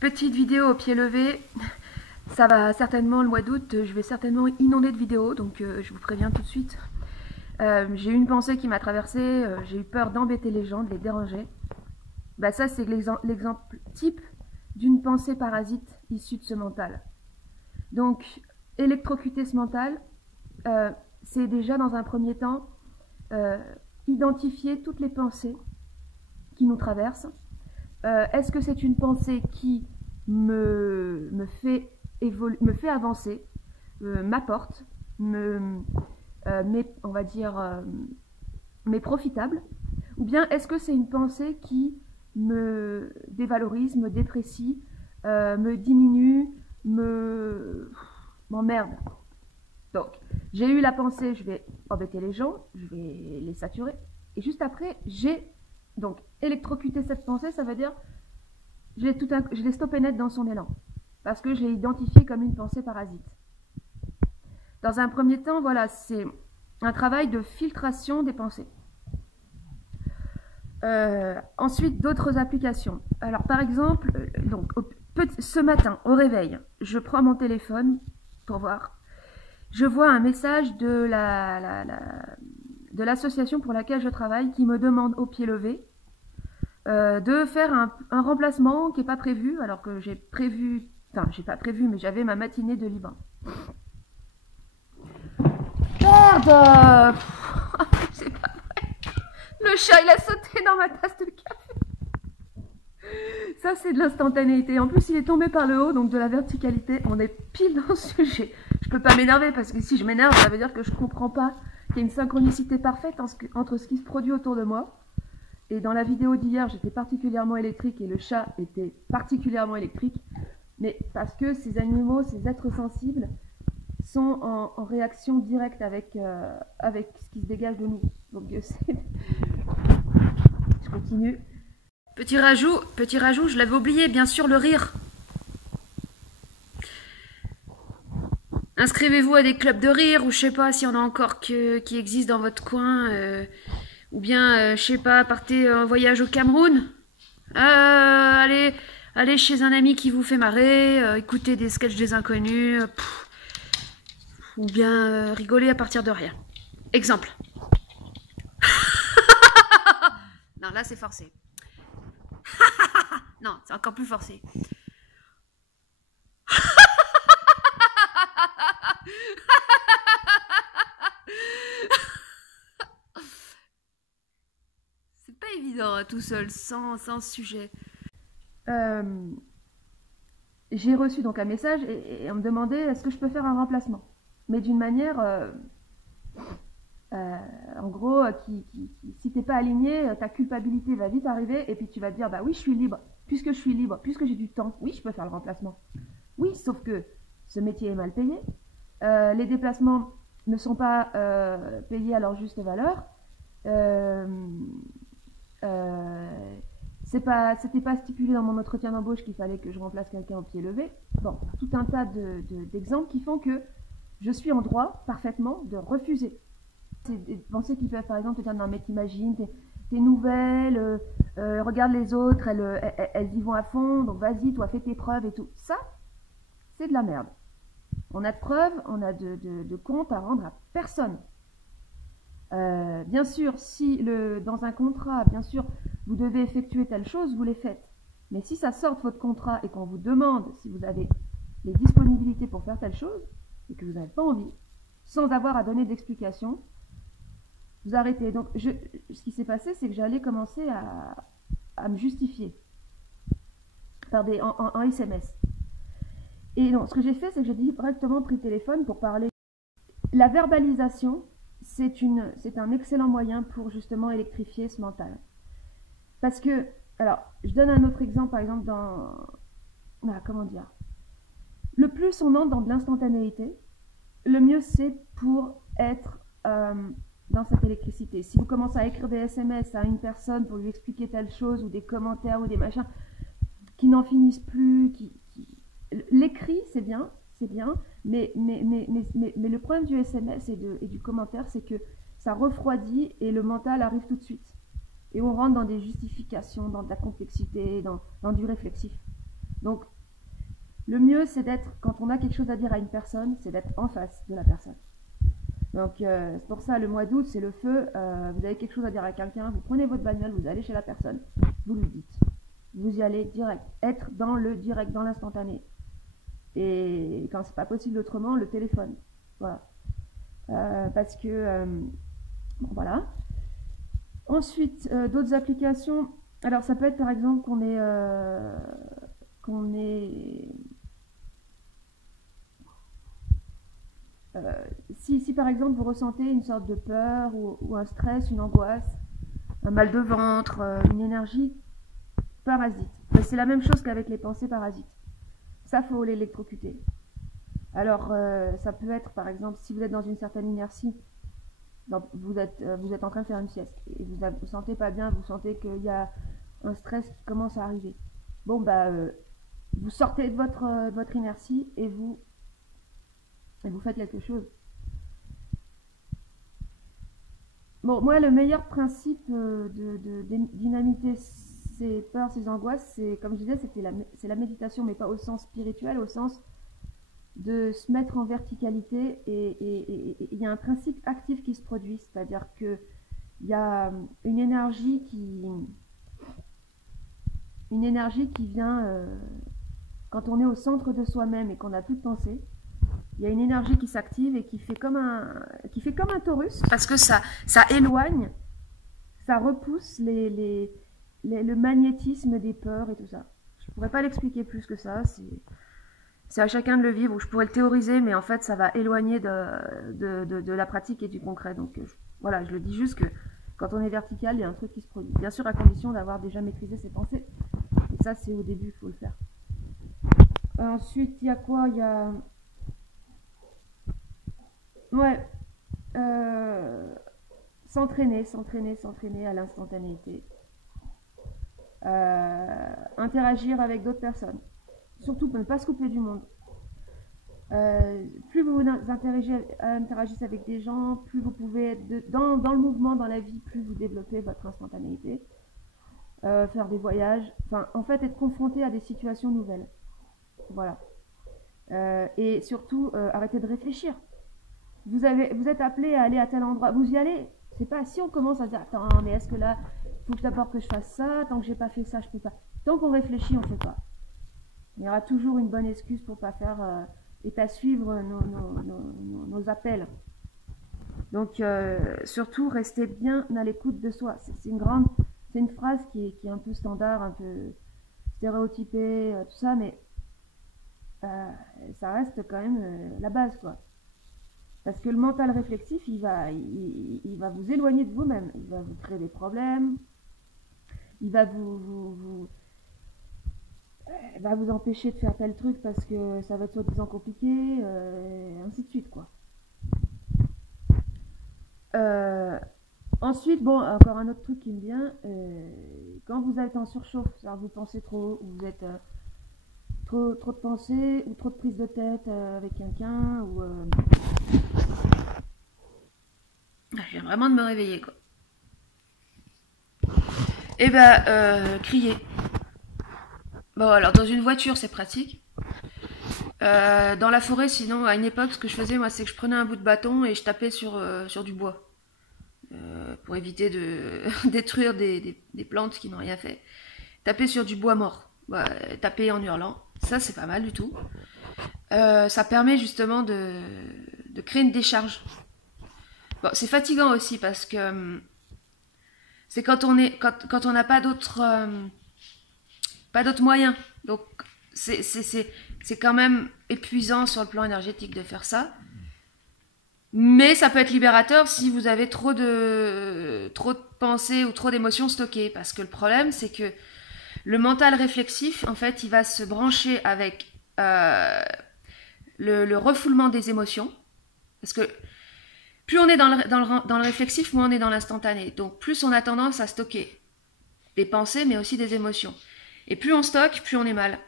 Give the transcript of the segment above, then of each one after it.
Petite vidéo au pied levé. Ça va certainement, le mois d'août, je vais certainement inonder de vidéos, donc je vous préviens tout de suite. J'ai eu une pensée qui m'a traversée, j'ai eu peur d'embêter les gens, de les déranger. Bah ça, c'est l'exemple type d'une pensée parasite issue de ce mental. Donc, électrocuter ce mental, c'est déjà dans un premier temps identifier toutes les pensées qui nous traversent. Est-ce que c'est une pensée qui me fait avancer, m'apporte, on va dire, m'est profitable, ou bien est-ce que c'est une pensée qui me dévalorise, me déprécie, me diminue, m'emmerde. Donc, j'ai eu la pensée, je vais embêter les gens, je vais les saturer, et juste après, j'ai donc électrocuté cette pensée, ça veut dire je l'ai stoppé net dans son élan, parce que je l'ai identifié comme une pensée parasite. Dans un premier temps, voilà, c'est un travail de filtration des pensées. Ensuite, d'autres applications. Alors, par exemple, ce matin, au réveil, je prends mon téléphone pour voir. Je vois un message de l'association pour laquelle je travaille qui me demande au pied levé de faire un remplacement qui n'est pas prévu, alors que j'ai prévu, enfin, j'ai pas prévu, mais j'avais ma matinée de libre. Merde. C'est pas vrai. Le chat, il a sauté dans ma tasse de café. Ça, c'est de l'instantanéité. En plus, il est tombé par le haut, donc de la verticalité. On est pile dans le sujet. Je peux pas m'énerver, parce que si je m'énerve, ça veut dire que je comprends pas qu'il y a une synchronicité parfaite entre ce qui se produit autour de moi. Et dans la vidéo d'hier, j'étais particulièrement électrique et le chat était particulièrement électrique. Mais parce que ces animaux, ces êtres sensibles, sont en réaction directe avec ce qui se dégage de nous. Donc je continue. Petit rajout, je l'avais oublié, bien sûr, le rire. Inscrivez-vous à des clubs de rire, ou je sais pas s'il y en a encore qui existent dans votre coin, ou bien, je sais pas, partez en voyage au Cameroun. Allez chez un ami qui vous fait marrer, écoutez des sketchs des inconnus, ou bien rigoler à partir de rien. Exemple. Non, là c'est forcé. Non, c'est encore plus forcé. C'est pas évident, hein, tout seul, sans sujet. J'ai reçu donc un message et on me demandait est-ce que je peux faire un remplacement, mais d'une manière en gros si t'es pas aligné, ta culpabilité va vite arriver et puis tu vas te dire bah oui, je suis libre, puisque j'ai du temps, oui, je peux faire le remplacement. Oui, sauf que ce métier est mal payé, les déplacements ne sont pas payés à leur juste valeur, c'était pas stipulé dans mon entretien d'embauche qu'il fallait que je remplace quelqu'un au pied levé. Bon, tout un tas d'exemples qui font que je suis en droit parfaitement de refuser. C'est des pensées qui peuvent par exemple te dire non mais t'imagines, t'es nouvelle, regarde les autres, elles y vont à fond, donc vas-y, toi fais tes preuves et tout. Ça, c'est de la merde. On a de preuves, on a de comptes à rendre à personne. Bien sûr, si dans un contrat, bien sûr, vous devez effectuer telle chose, vous les faites. Mais si ça sort de votre contrat et qu'on vous demande si vous avez les disponibilités pour faire telle chose, et que vous n'avez pas envie, sans avoir à donner d'explication, vous arrêtez. Donc, ce qui s'est passé, c'est que j'allais commencer à me justifier en SMS. Et donc, ce que j'ai fait, c'est que j'ai directement pris le téléphone pour parler. La verbalisation, c'est un excellent moyen pour justement électrifier ce mental. Parce que, alors, je donne un autre exemple, par exemple, comment dire, le plus on entre dans de l'instantanéité, le mieux c'est pour être dans cette électricité. Si vous commencez à écrire des SMS à une personne pour lui expliquer telle chose, ou des commentaires, ou des machins, qui n'en finissent plus, l'écrit, c'est bien, mais le problème du SMS et du commentaire, c'est que ça refroidit et le mental arrive tout de suite. Et on rentre dans des justifications, dans de la complexité, dans du réflexif. Donc, le mieux, c'est d'être, quand on a quelque chose à dire à une personne, c'est d'être en face de la personne. Donc, c'est pour ça, le mois d'août, c'est le feu. Vous avez quelque chose à dire à quelqu'un, vous prenez votre bagnole, vous allez chez la personne, vous lui dites. Vous y allez direct. Être dans le direct, dans l'instantané. Et quand c'est pas possible autrement, le téléphone. Voilà. Parce que, bon, voilà. Ensuite, d'autres applications. Alors, ça peut être par exemple qu'on est si par exemple vous ressentez une sorte de peur ou un stress, une angoisse, un mal de ventre, une énergie parasite, ben, c'est la même chose qu'avec les pensées parasites. Ça, faut l'électrocuter. Alors, ça peut être par exemple si vous êtes dans une certaine inertie, donc vous êtes en train de faire une sieste et vous sentez pas bien, vous sentez qu'il y a un stress qui commence à arriver. Bon, bah, vous sortez de votre inertie et vous faites quelque chose. Bon, moi, le meilleur principe de dynamiter ces peurs, ces angoisses, c'est, comme je disais, c'est la méditation, mais pas au sens spirituel, au sens de se mettre en verticalité. Et il y a un principe actif qui se produit, c'est-à-dire qu'il y a une énergie qui vient quand on est au centre de soi-même et qu'on n'a plus de pensée. Il y a une énergie qui s'active et qui fait comme un torus, parce que ça éloigne, ça repousse le magnétisme des peurs et tout ça. Je ne pourrais pas l'expliquer plus que ça, c'est à chacun de le vivre, ou je pourrais le théoriser, mais en fait ça va éloigner de la pratique et du concret. Donc voilà, je le dis juste que quand on est vertical, il y a un truc qui se produit. Bien sûr à condition d'avoir déjà maîtrisé ses pensées. Et ça c'est au début qu'il faut le faire. Ensuite, il y a quoi? Il y a... Ouais, s'entraîner à l'instantanéité. Interagir avec d'autres personnes. Surtout pour ne pas se couper du monde. Plus vous interagissez avec des gens, plus vous pouvez être dans le mouvement, dans la vie, plus vous développez votre instantanéité. Faire des voyages, enfin, en fait, être confronté à des situations nouvelles. Voilà. Et surtout, arrêtez de réfléchir. Vous êtes appelé à aller à tel endroit, vous y allez. C'est pas si on commence à dire attends, mais est-ce que là, il faut d'abord que je fasse ça, tant que j'ai pas fait ça, je peux pas. Tant qu'on réfléchit, on fait pas. Il y aura toujours une bonne excuse pour pas faire et pas suivre nos appels. Donc surtout, restez bien à l'écoute de soi. C'est une phrase qui est un peu standard, un peu stéréotypée, tout ça, mais ça reste quand même la base, quoi. Parce que le mental réflexif, il va vous éloigner de vous-même. Il va vous créer des problèmes. Il va vous empêcher de faire tel truc parce que ça va être soi-disant compliqué, ainsi de suite, quoi. Ensuite, bon, encore un autre truc qui me vient, quand vous êtes en surchauffe, c'est-à-dire vous pensez trop, ou vous êtes trop de pensées, ou trop de prise de tête avec quelqu'un, ou... Je viens vraiment de me réveiller, quoi. Et crier. Bon, alors dans une voiture, c'est pratique. Dans la forêt, sinon, à une époque, ce que je faisais, moi, c'est que je prenais un bout de bâton et je tapais sur du bois. Pour éviter de détruire des plantes qui n'ont rien fait. Taper sur du bois mort. Taper en hurlant. Ça, c'est pas mal du tout. Ça permet justement de créer une décharge. Bon, c'est fatigant aussi parce que c'est quand on n'a pas d'autres moyens. Donc c'est quand même épuisant sur le plan énergétique de faire ça. Mais ça peut être libérateur si vous avez trop de pensées ou trop d'émotions stockées. Parce que le problème, c'est que le mental réflexif, en fait, il va se brancher avec le refoulement des émotions. Parce que plus on est dans le réflexif, moins on est dans l'instantané. Donc plus on a tendance à stocker des pensées, mais aussi des émotions. Et plus on stocke, plus on est mal.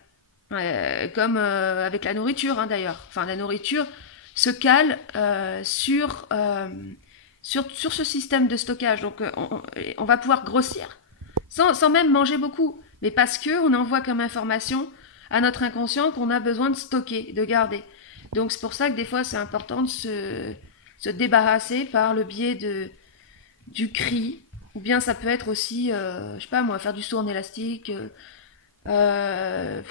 Comme avec la nourriture, hein, d'ailleurs. Enfin, la nourriture se cale sur ce système de stockage. Donc on va pouvoir grossir sans même manger beaucoup. Mais parce qu'on envoie comme information à notre inconscient qu'on a besoin de stocker, de garder. Donc c'est pour ça que des fois c'est important de se débarrasser par le biais du cri, ou bien ça peut être aussi, je sais pas moi, faire du saut en élastique, faire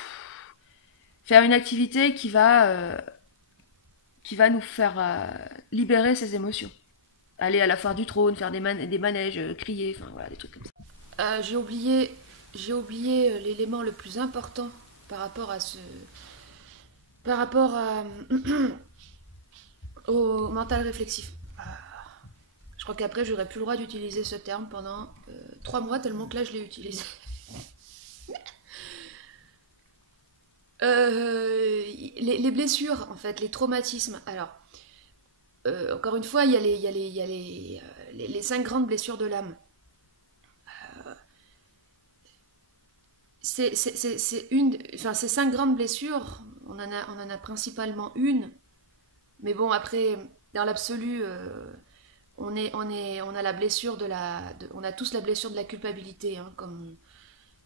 une activité qui va nous faire libérer ses émotions. Aller à la foire du trône, faire des manèges, crier, enfin voilà, des trucs comme ça. J'ai oublié l'élément le plus important par rapport à au mental réflexif. Je crois qu'après j'aurais plus le droit d'utiliser ce terme pendant 3 mois tellement que là je l'ai utilisé. Les blessures, en fait, les traumatismes. Alors, encore une fois, il y a les 5 grandes blessures de l'âme. Ces 5 grandes blessures, on en a principalement une. Mais bon, après, dans l'absolu, on a la blessure on a tous la blessure de la culpabilité, hein,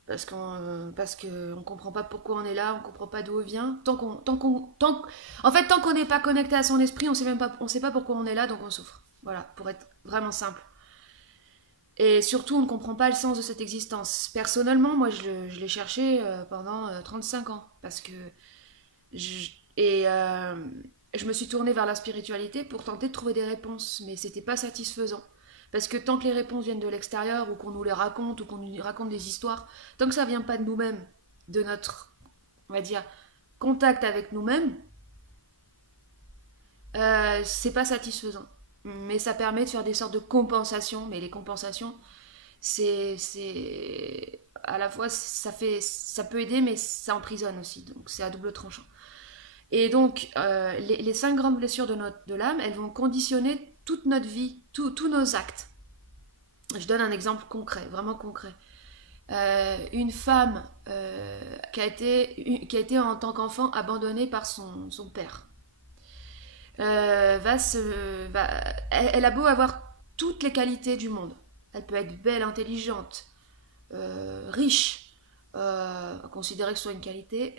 parce qu'on comprend pas pourquoi on est là, on comprend pas d'où on vient. En fait, tant qu'on n'est pas connecté à son esprit, on sait pas pourquoi on est là, donc on souffre. Voilà, pour être vraiment simple. Et surtout, on ne comprend pas le sens de cette existence. Personnellement, moi, je l'ai cherché pendant 35 ans, parce que je me suis tournée vers la spiritualité pour tenter de trouver des réponses, mais c'était pas satisfaisant. Parce que tant que les réponses viennent de l'extérieur, ou qu'on nous les raconte, ou qu'on nous raconte des histoires, tant que ça vient pas de nous-mêmes, de notre, on va dire, contact avec nous-mêmes, c'est pas satisfaisant. Mais ça permet de faire des sortes de compensations, mais les compensations, c'est à la fois, ça peut aider, mais ça emprisonne aussi, donc c'est à double tranchant. Et donc, les 5 grandes blessures de l'âme, elles vont conditionner toute notre vie, tous nos actes. Je donne un exemple concret, vraiment concret. Une femme qui a été en tant qu'enfant abandonnée par son père. Elle a beau avoir toutes les qualités du monde. Elle peut être belle, intelligente, riche, considérer que ce soit une qualité.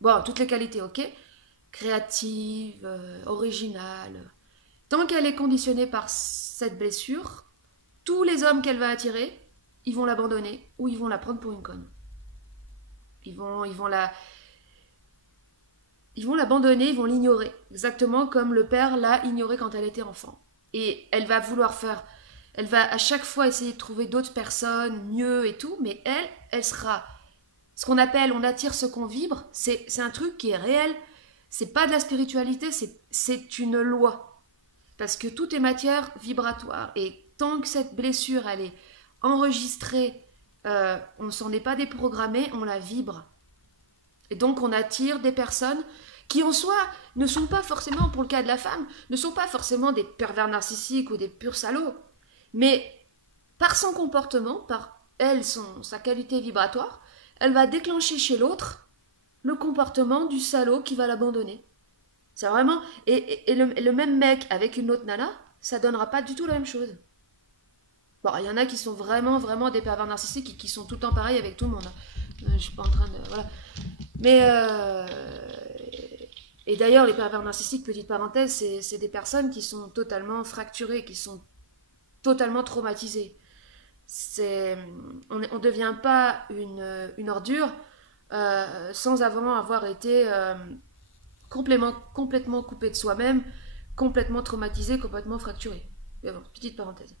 Bon, toutes les qualités, ok. Créative, originale. Tant qu'elle est conditionnée par cette blessure, tous les hommes qu'elle va attirer, ils vont l'abandonner ou ils vont la prendre pour une conne. Ils vont l'abandonner, ils vont l'ignorer. Exactement comme le père l'a ignorée quand elle était enfant. Et elle va elle va à chaque fois essayer de trouver d'autres personnes, mieux et tout, mais elle sera ce qu'on appelle, on attire ce qu'on vibre, c'est un truc qui est réel, c'est pas de la spiritualité, c'est une loi. Parce que tout est matière vibratoire, et tant que cette blessure, elle est enregistrée, on s'en est pas déprogrammé, on la vibre. Et donc on attire des personnes qui en soi ne sont pas forcément, pour le cas de la femme, ne sont pas forcément des pervers narcissiques ou des purs salauds, mais par son comportement, par sa qualité vibratoire, elle va déclencher chez l'autre le comportement du salaud qui va l'abandonner. C'est vraiment... Et le même mec avec une autre nana, ça donnera pas du tout la même chose. Bon, il y en a qui sont vraiment, vraiment des pervers narcissiques et qui sont tout le temps pareils avec tout le monde. Je suis pas en train de... Voilà. Mais... Et d'ailleurs, les pervers narcissiques, petite parenthèse, c'est des personnes qui sont totalement fracturées, qui sont totalement traumatisées. On ne devient pas une ordure sans avoir été complètement coupé de soi-même, complètement traumatisé, complètement fracturé. Mais bon, petite parenthèse.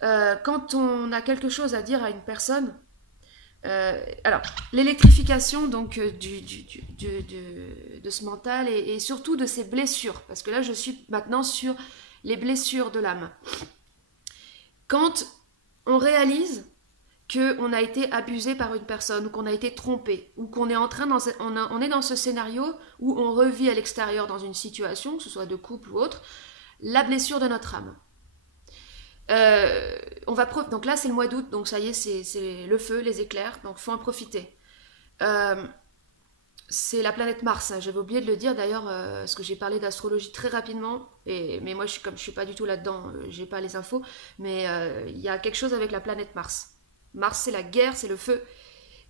Quand on a quelque chose à dire à une personne, alors l'électrification donc de ce mental et surtout de ses blessures, parce que là je suis maintenant sur les blessures de l'âme. Quand on réalise qu'on a été abusé par une personne, ou qu'on a été trompé, ou qu'on est on est dans ce scénario où on revit à l'extérieur dans une situation, que ce soit de couple ou autre, la blessure de notre âme. Donc là c'est le mois d'août, donc ça y est, c'est le feu, les éclairs, donc faut en profiter. C'est la planète Mars, hein, j'avais oublié de le dire d'ailleurs, parce que j'ai parlé d'astrologie très rapidement, mais moi comme je suis pas du tout là-dedans, j'ai pas les infos, mais il y a quelque chose avec la planète Mars. Mars c'est la guerre, c'est le feu,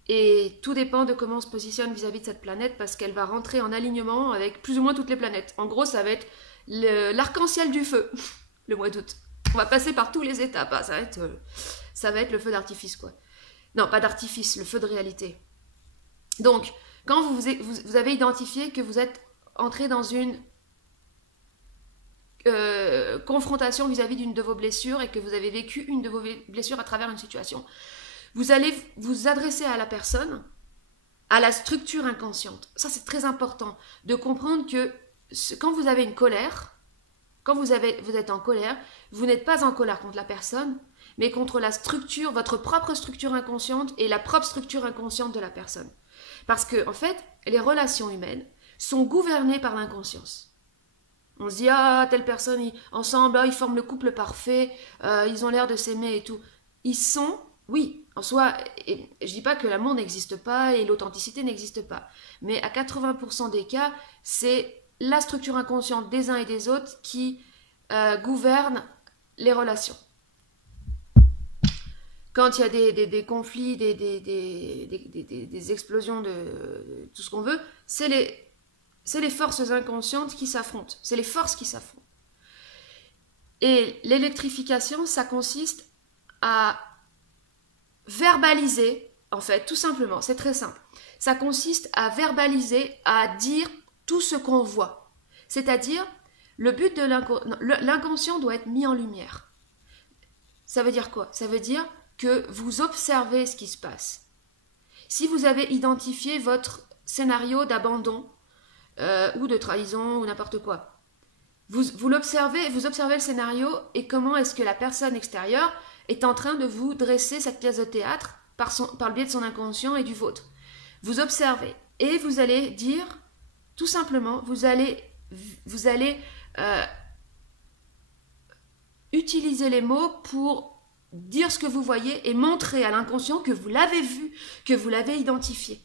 Et tout dépend de comment on se positionne vis-à-vis de cette planète, parce qu'elle va rentrer en alignement avec plus ou moins toutes les planètes. En gros, ça va être l'arc-en-ciel du feu, le mois d'août. On va passer par tous les étapes, hein. Ça va être le feu d'artifice, quoi. Non, pas d'artifice, le feu de réalité. Donc, quand vous avez identifié que vous êtes entré dans une confrontation vis-à-vis d'une de vos blessures et que vous avez vécu une de vos blessures à travers une situation, vous allez vous adresser à la personne, à la structure inconsciente. Ça, c'est très important de comprendre que quand vous avez une colère, quand vous êtes en colère, vous n'êtes pas en colère contre la personne, mais contre la structure, votre propre structure inconsciente et la propre structure inconsciente de la personne. Parce que, en fait, les relations humaines sont gouvernées par l'inconscience. On se dit, ah, telle personne, ensemble, ils forment le couple parfait, ils ont l'air de s'aimer et tout. Ils sont, oui, en soi, et je dis pas que l'amour n'existe pas et l'authenticité n'existe pas, mais à 80% des cas, c'est la structure inconsciente des uns et des autres qui gouverne les relations. Quand il y a des conflits, des explosions de tout ce qu'on veut, c'est les forces inconscientes qui s'affrontent. C'est les forces qui s'affrontent. Et l'électrification, ça consiste à verbaliser, en fait, tout simplement, c'est très simple. Ça consiste à verbaliser, à dire tout ce qu'on voit. C'est-à-dire, le but de l'inconscient doit être mis en lumière. Ça veut dire quoi? Ça veut dire que vous observez ce qui se passe. Si vous avez identifié votre scénario d'abandon ou de trahison ou n'importe quoi, vous l'observez, vous observez le scénario et comment est-ce que la personne extérieure est en train de vous dresser cette pièce de théâtre par le biais de son inconscient et du vôtre. Vous observez et vous allez dire, tout simplement, vous allez utiliser les mots pour dire ce que vous voyez et montrer à l'inconscient que vous l'avez vu, que vous l'avez identifié.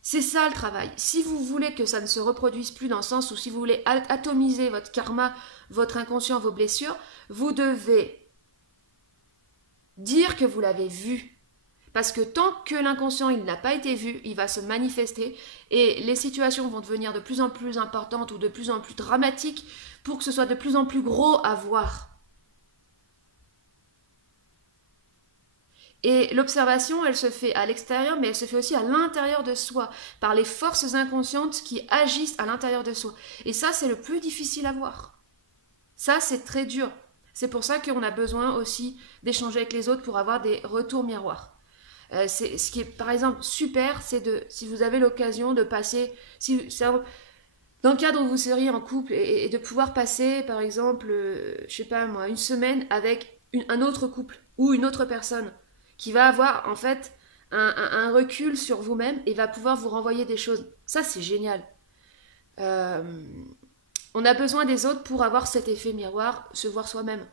C'est ça le travail. Si vous voulez que ça ne se reproduise plus dans le sens où si vous voulez atomiser votre karma, votre inconscient, vos blessures, vous devez dire que vous l'avez vu. Parce que tant que l'inconscient il n'a pas été vu, il va se manifester et les situations vont devenir de plus en plus importantes ou de plus en plus dramatiques pour que ce soit de plus en plus gros à voir. Et l'observation, elle se fait à l'extérieur, mais elle se fait aussi à l'intérieur de soi, par les forces inconscientes qui agissent à l'intérieur de soi. Et ça, c'est le plus difficile à voir. Ça, c'est très dur. C'est pour ça qu'on a besoin aussi d'échanger avec les autres pour avoir des retours miroirs. Ce qui est, par exemple, super, c'est si vous avez l'occasion de passer... dans le cadre où vous seriez en couple et de pouvoir passer, par exemple, je sais pas moi, une semaine avec un autre couple ou une autre personne qui va avoir en fait un recul sur vous-même et va pouvoir vous renvoyer des choses. Ça, c'est génial. On a besoin des autres pour avoir cet effet miroir, se voir soi-même.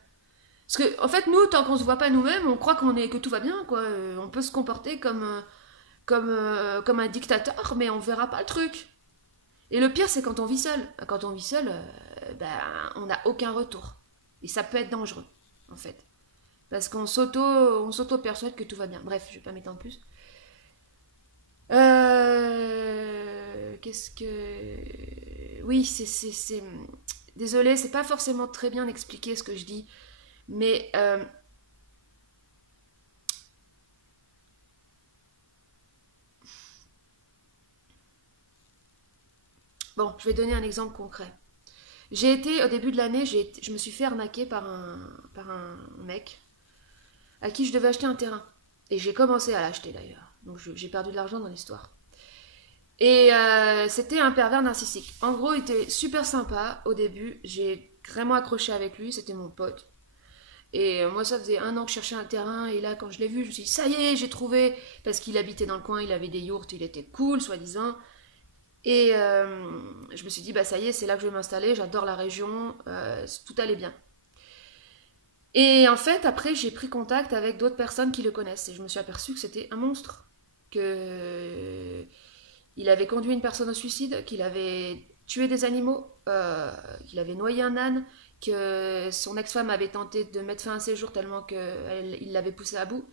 Parce que, en fait, nous, tant qu'on se voit pas nous-mêmes, on croit que tout va bien, quoi. On peut se comporter comme un dictateur, mais on verra pas le truc. Et le pire, c'est quand on vit seul. Quand on vit seul, on n'a aucun retour. Et ça peut être dangereux, en fait. Parce qu'on s'auto-persuade que tout va bien. Bref, je vais pas m'étendre plus. Qu'est-ce que... Oui, c'est... Désolée, c'est pas forcément très bien expliqué ce que je dis. Mais... Bon, je vais donner un exemple concret. Au début de l'année, je me suis fait arnaquer par un mec à qui je devais acheter un terrain. Et j'ai commencé à l'acheter d'ailleurs. Donc j'ai perdu de l'argent dans l'histoire. Et c'était un pervers narcissique. En gros, il était super sympa au début. J'ai vraiment accroché avec lui, c'était mon pote. Et moi, ça faisait 1 an que je cherchais un terrain. Et là, quand je l'ai vu, je me suis dit, ça y est, j'ai trouvé. Parce qu'il habitait dans le coin, il avait des yourtes, il était cool, soi-disant. Et je me suis dit, bah ça y est, c'est là que je vais m'installer, j'adore la région, tout allait bien. Et en fait, après, j'ai pris contact avec d'autres personnes qui le connaissent. Et je me suis aperçue que c'était un monstre. Il avait conduit une personne au suicide, qu'il avait tué des animaux, qu'il avait noyé un âne, que son ex-femme avait tenté de mettre fin à ses jours tellement qu'il l'avait poussé à bout.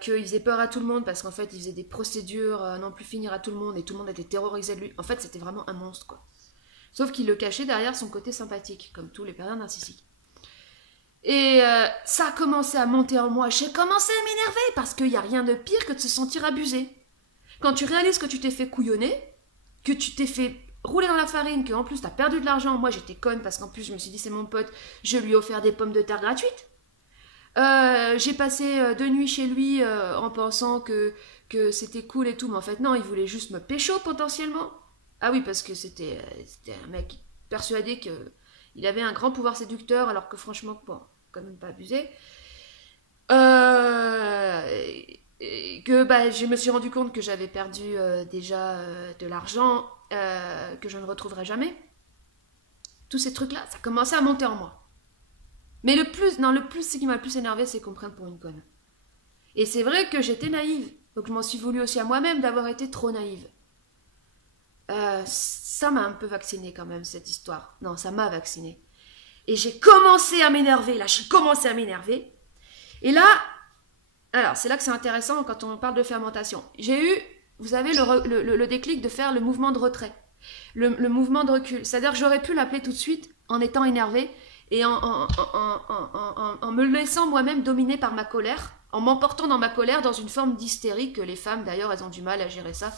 qu'il faisait peur à tout le monde parce qu'en fait il faisait des procédures à n'en plus finir à tout le monde et tout le monde était terrorisé de lui. En fait c'était vraiment un monstre quoi. Sauf qu'il le cachait derrière son côté sympathique, comme tous les pervers narcissiques. Et ça a commencé à monter en moi. J'ai commencé à m'énerver parce qu'il n'y a rien de pire que de se sentir abusé. Quand tu réalises que tu t'es fait couillonner, que tu t'es fait rouler dans la farine, qu'en plus t'as perdu de l'argent. Moi j'étais conne parce qu'en plus je me suis dit c'est mon pote, je lui ai offert des pommes de terre gratuites. J'ai passé 2 nuits chez lui en pensant que c'était cool et tout, mais en fait non, il voulait juste me pécho potentiellement. Ah oui, parce que c'était un mec persuadé qu'il avait un grand pouvoir séducteur, alors que franchement, bon, quand même pas abusé. Et que bah, je me suis rendu compte que j'avais perdu déjà de l'argent que je ne retrouverai jamais. Tous ces trucs-là, ça commençait à monter en moi. Mais le plus, ce qui m'a le plus énervé, c'est qu'on me prenne pour une conne. Et c'est vrai que j'étais naïve, donc je m'en suis voulu aussi à moi-même d'avoir été trop naïve. Ça m'a un peu vaccinée quand même, cette histoire. Non, ça m'a vaccinée. Et j'ai commencé à m'énerver, Et là, alors c'est là que c'est intéressant quand on parle de fermentation. J'ai eu, vous savez, le déclic de faire le mouvement de retrait, le mouvement de recul. C'est-à-dire que j'aurais pu l'appeler tout de suite en étant énervée et en me laissant moi-même dominer par ma colère, en m'emportant dans ma colère dans une forme d'hystérie que les femmes, d'ailleurs, elles ont du mal à gérer ça.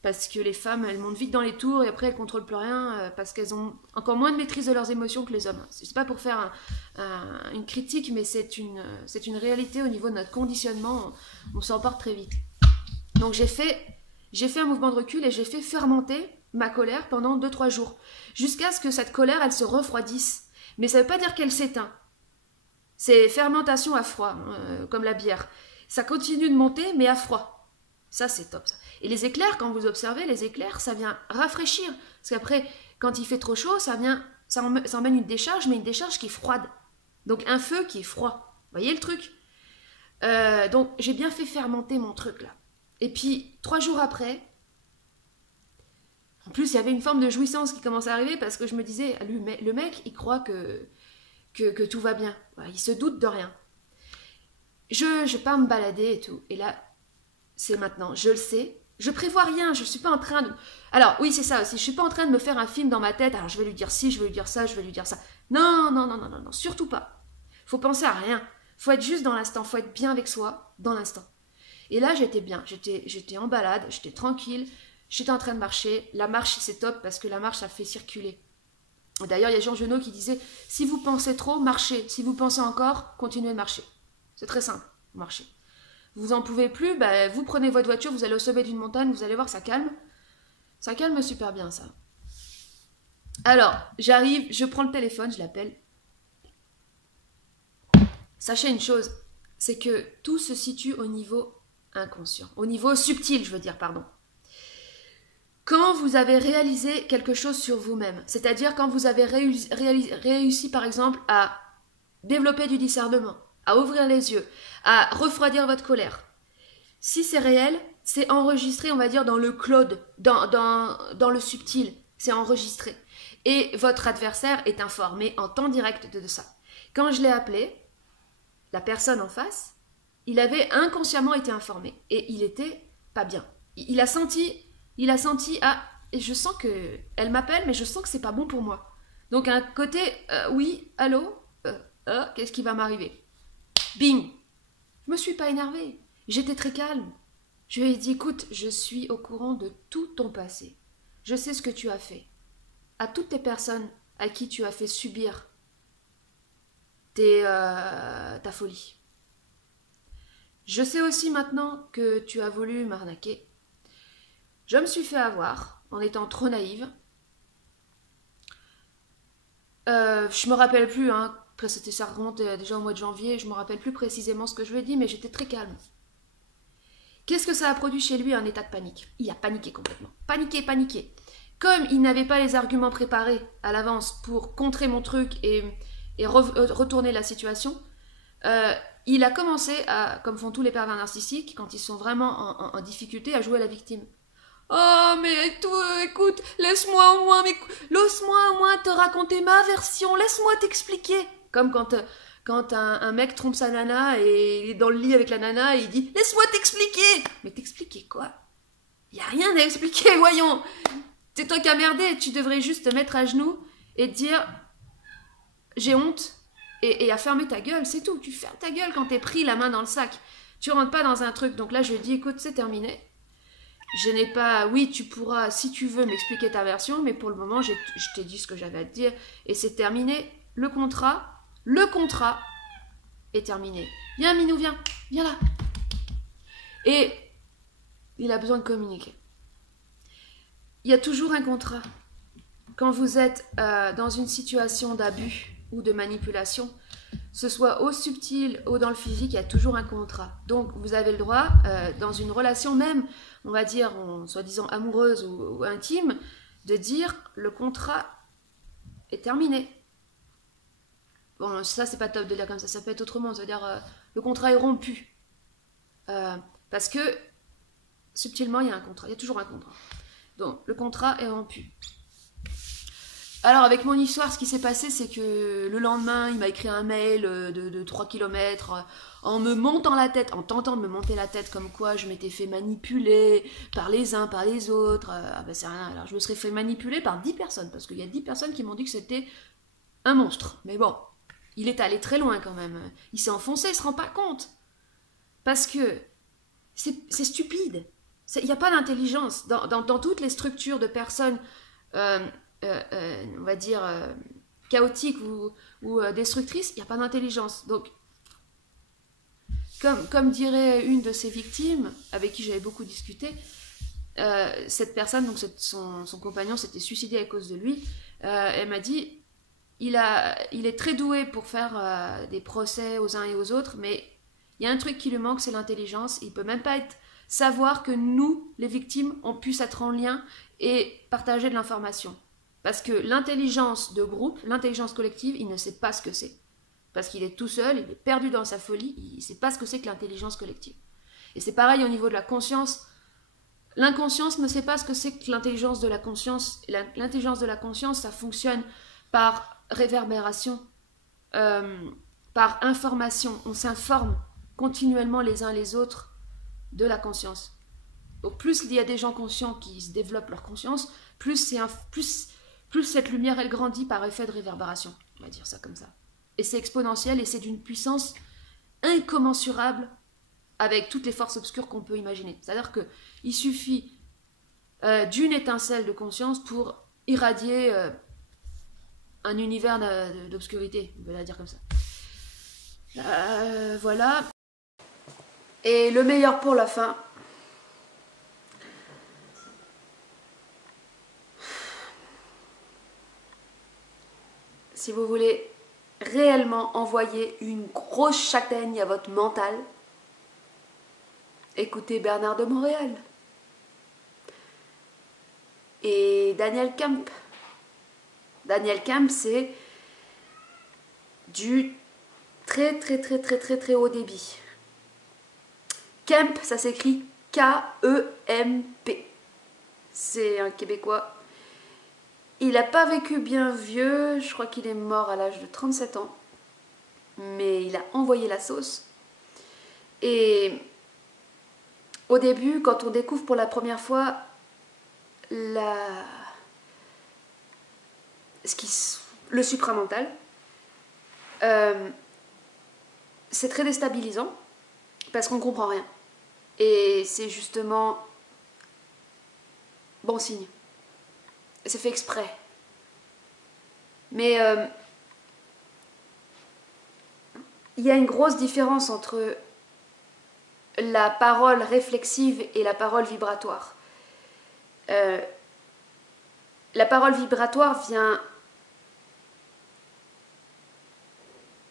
Parce que les femmes, elles montent vite dans les tours et après elles contrôlent plus rien parce qu'elles ont encore moins de maîtrise de leurs émotions que les hommes. C'est pas pour faire une critique, mais c'est une réalité au niveau de notre conditionnement. On s'emporte très vite. Donc j'ai fait un mouvement de recul et j'ai fait fermenter ma colère pendant 2-3 jours. Jusqu'à ce que cette colère, elle se refroidisse. Mais ça veut pas dire qu'elle s'éteint. C'est fermentation à froid, comme la bière. Ça continue de monter, mais à froid. Ça, c'est top, ça. Et les éclairs, quand vous observez, les éclairs, ça vient rafraîchir. Parce qu'après, quand il fait trop chaud, ça emmène une décharge, mais une décharge qui est froide. Donc un feu qui est froid. Vous voyez le truc? Donc j'ai bien fait fermenter mon truc, là. Et puis, 3 jours après, en plus, il y avait une forme de jouissance qui commençait à arriver parce que je me disais, le mec, il croit que tout va bien. Il se doute de rien. Je pars me balader et tout. Et là, c'est maintenant, je le sais. Je prévois rien, je suis pas en train de... Alors, oui, c'est ça aussi, je suis pas en train de me faire un film dans ma tête, alors je vais lui dire ci, je vais lui dire ça, je vais lui dire ça. Non, surtout pas. Faut penser à rien. Faut être juste dans l'instant, faut être bien avec soi, dans l'instant. Et là, j'étais bien, j'étais en balade, j'étais tranquille, j'étais en train de marcher. La marche, c'est top, parce que la marche, ça fait circuler. D'ailleurs, il y a Jean Genot qui disait, si vous pensez trop, marchez. Si vous pensez encore, continuez de marcher. C'est très simple, marchez. Vous en pouvez plus, bah, vous prenez votre voiture, vous allez au sommet d'une montagne, vous allez voir, ça calme. Ça calme super bien, ça. Alors, j'arrive, je prends le téléphone, je l'appelle. Sachez une chose, c'est que tout se situe au niveau inconscient. Au niveau subtil, je veux dire, pardon. Quand vous avez réalisé quelque chose sur vous-même, c'est-à-dire quand vous avez réussi, par exemple, à développer du discernement, à ouvrir les yeux, à refroidir votre colère. Si c'est réel, c'est enregistré, on va dire, dans le cloud, dans le subtil, c'est enregistré. Et votre adversaire est informé en temps direct de ça. Quand je l'ai appelé, la personne en face, il avait inconsciemment été informé. Et il était pas bien. Il a senti, ah, et je sens que, elle m'appelle, mais je sens que c'est pas bon pour moi. Donc un côté, oui, allô, qu'est-ce qui va m'arriver? Bing! Je me suis pas énervée. J'étais très calme. Je lui ai dit, écoute, je suis au courant de tout ton passé. Je sais ce que tu as fait. À toutes les personnes à qui tu as fait subir ta folie. Je sais aussi maintenant que tu as voulu m'arnaquer. Je me suis fait avoir en étant trop naïve. Je me rappelle plus, hein. Après, ça remonte déjà au mois de janvier, je ne me rappelle plus précisément ce que je lui ai dit, mais j'étais très calme. Qu'est-ce que ça a produit chez lui? Un état de panique. Il a paniqué complètement. Paniqué. Comme il n'avait pas les arguments préparés à l'avance pour contrer mon truc et retourner la situation, il a commencé à, comme font tous les pervers narcissiques, quand ils sont vraiment en difficulté, à jouer à la victime. Oh, mais toi, écoute, laisse-moi au moins te raconter ma version, laisse-moi t'expliquer. Comme quand quand un mec trompe sa nana et il est dans le lit avec la nana et il dit « Laisse-moi t'expliquer !» Mais t'expliquer quoi? Il n'y a rien à expliquer, voyons. C'est toi qui as merdé, tu devrais juste te mettre à genoux et te dire « J'ai honte !» et à fermer ta gueule, c'est tout. Tu fermes ta gueule quand t'es pris la main dans le sac. Tu rentres pas dans un truc. Donc là, je dis « Écoute, c'est terminé. Je n'ai pas... Oui, tu pourras, si tu veux, m'expliquer ta version, mais pour le moment, je t'ai dit ce que j'avais à te dire et c'est terminé. Le contrat est terminé. Viens, Minou, viens là. » Et il a besoin de communiquer. Il y a toujours un contrat. Quand vous êtes dans une situation d'abus ou de manipulation, ce soit au subtil ou dans le physique, il y a toujours un contrat. Donc, vous avez le droit, dans une relation même, on va dire, soi-disant amoureuse ou intime, de dire le contrat est terminé. Bon, ça, c'est pas top de dire comme ça peut être autrement, ça veut dire le contrat est rompu. Parce que, subtilement, il y a un contrat, il y a toujours un contrat. Donc, le contrat est rompu. Alors, avec mon histoire, ce qui s'est passé, c'est que le lendemain, il m'a écrit un mail de 3 km en me montant la tête, en tentant de me monter la tête, comme quoi je m'étais fait manipuler par les uns, par les autres. C'est rien. Alors, je me serais fait manipuler par 10 personnes, parce qu'il y a 10 personnes qui m'ont dit que c'était un monstre. Mais bon, il est allé très loin quand même. Il s'est enfoncé, il se rend pas compte. Parce que c'est stupide. Il n'y a pas d'intelligence. Dans toutes les structures de personnes... on va dire chaotique ou destructrice, il n'y a pas d'intelligence. Donc, comme dirait une de ses victimes, avec qui j'avais beaucoup discuté, cette personne, donc son compagnon s'était suicidé à cause de lui, elle m'a dit, il est très doué pour faire des procès aux uns et aux autres, mais il y a un truc qui lui manque, c'est l'intelligence. Il peut même pas savoir que nous, les victimes, on puisse être en lien et partager de l'information. Parce que l'intelligence de groupe, l'intelligence collective, il ne sait pas ce que c'est. Parce qu'il est tout seul, il est perdu dans sa folie, il ne sait pas ce que c'est que l'intelligence collective. Et c'est pareil au niveau de la conscience. L'inconscience ne sait pas ce que c'est que l'intelligence de la conscience. L'intelligence de la conscience, ça fonctionne par réverbération, par information. On s'informe continuellement les uns les autres de la conscience. Au plus il y a des gens conscients qui se développent leur conscience, plus cette lumière, elle grandit par effet de réverbération. On va dire ça comme ça. Et c'est exponentiel et c'est d'une puissance incommensurable avec toutes les forces obscures qu'on peut imaginer. C'est-à-dire qu'il suffit d'une étincelle de conscience pour irradier un univers d'obscurité. On peut la dire comme ça. Voilà. Et le meilleur pour la fin... Si vous voulez réellement envoyer une grosse châtaigne à votre mental, écoutez Bernard de Montréal et Daniel Kemp. Daniel Kemp, c'est du très haut débit. Kemp, ça s'écrit K-E-M-P. C'est un Québécois. Il n'a pas vécu bien vieux, je crois qu'il est mort à l'âge de 37 ans. Mais il a envoyé la sauce. Et au début, quand on découvre pour la première fois le supramental, c'est très déstabilisant parce qu'on ne comprend rien. Et c'est justement bon signe. C'est fait exprès. Mais il y a une grosse différence entre la parole réflexive et la parole vibratoire. La parole vibratoire vient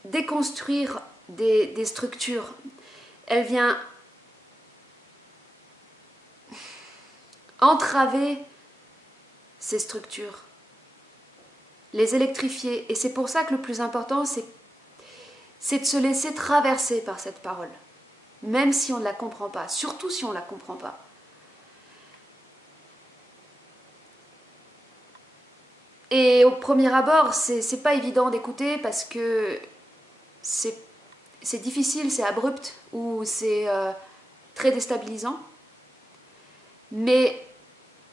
déconstruire des structures. Elle vient entraver ces structures, les électrifier. Et c'est pour ça que le plus important, c'est de se laisser traverser par cette parole, même si on ne la comprend pas, surtout si on ne la comprend pas. Et au premier abord, c'est pas évident d'écouter parce que c'est difficile, c'est abrupt ou c'est très déstabilisant. Mais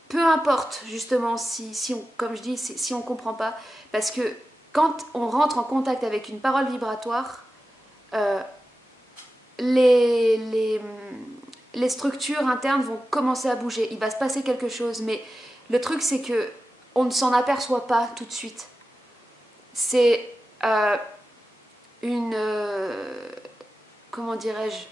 peu importe justement si on, comme je dis, si on ne comprend pas, parce que quand on rentre en contact avec une parole vibratoire, les structures internes vont commencer à bouger, il va se passer quelque chose, mais le truc c'est que on ne s'en aperçoit pas tout de suite. C'est une... comment dirais-je?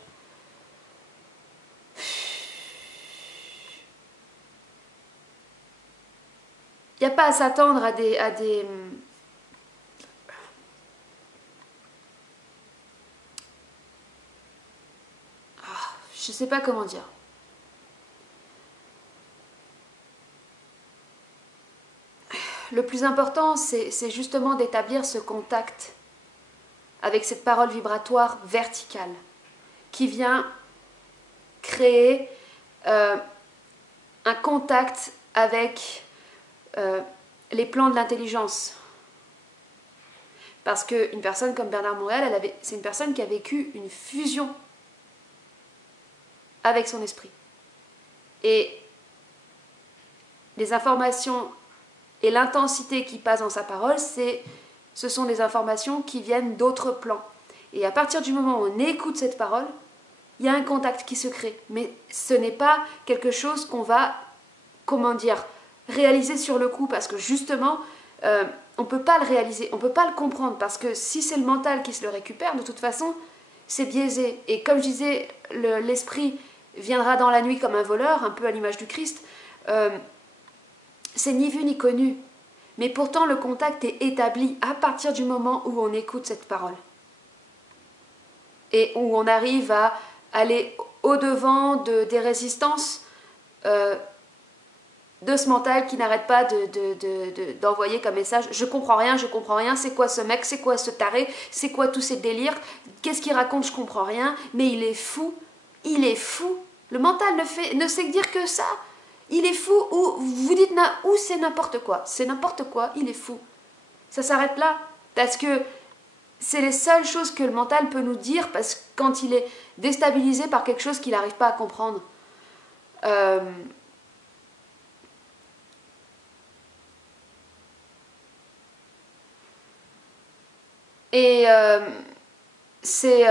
Il n'y a pas à s'attendre à des... je sais pas comment dire. Le plus important, c'est justement d'établir ce contact avec cette parole vibratoire verticale qui vient créer un contact avec les plans de l'intelligence. Parce qu'une personne comme Bernard Montréal, c'est une personne qui a vécu une fusion avec son esprit. Et les informations et l'intensité qui passe dans sa parole, ce sont des informations qui viennent d'autres plans. Et à partir du moment où on écoute cette parole, il y a un contact qui se crée. Mais ce n'est pas quelque chose qu'on va, comment dire, réaliser sur le coup, parce que justement, on ne peut pas le réaliser, on ne peut pas le comprendre, parce que si c'est le mental qui se le récupère, de toute façon, c'est biaisé. Et comme je disais, l'esprit viendra dans la nuit comme un voleur, un peu à l'image du Christ. C'est ni vu ni connu, mais pourtant le contact est établi à partir du moment où on écoute cette parole et où on arrive à aller au-devant des résistances de ce mental qui n'arrête pas d'envoyer comme message: je comprends rien, c'est quoi ce mec, c'est quoi ce taré, c'est quoi tous ces délires, qu'est-ce qu'il raconte, je comprends rien, mais il est fou, le mental ne sait dire que ça. Il est fou, ou vous dites ou c'est n'importe quoi. C'est n'importe quoi, il est fou. Ça s'arrête là. Parce que c'est les seules choses que le mental peut nous dire, parce que quand il est déstabilisé par quelque chose qu'il n'arrive pas à comprendre. C'est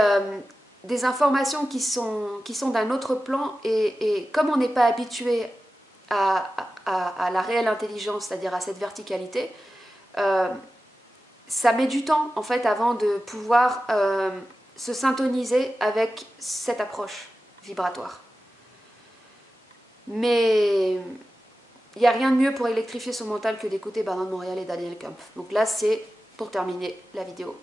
des informations qui sont d'un autre plan, et comme on n'est pas habitué à la réelle intelligence, c'est-à-dire à cette verticalité, ça met du temps en fait avant de pouvoir se syntoniser avec cette approche vibratoire. Mais il n'y a rien de mieux pour électrifier son mental que d'écouter Bernard Montréal et Daniel Kampf. Donc là, c'est pour terminer la vidéo.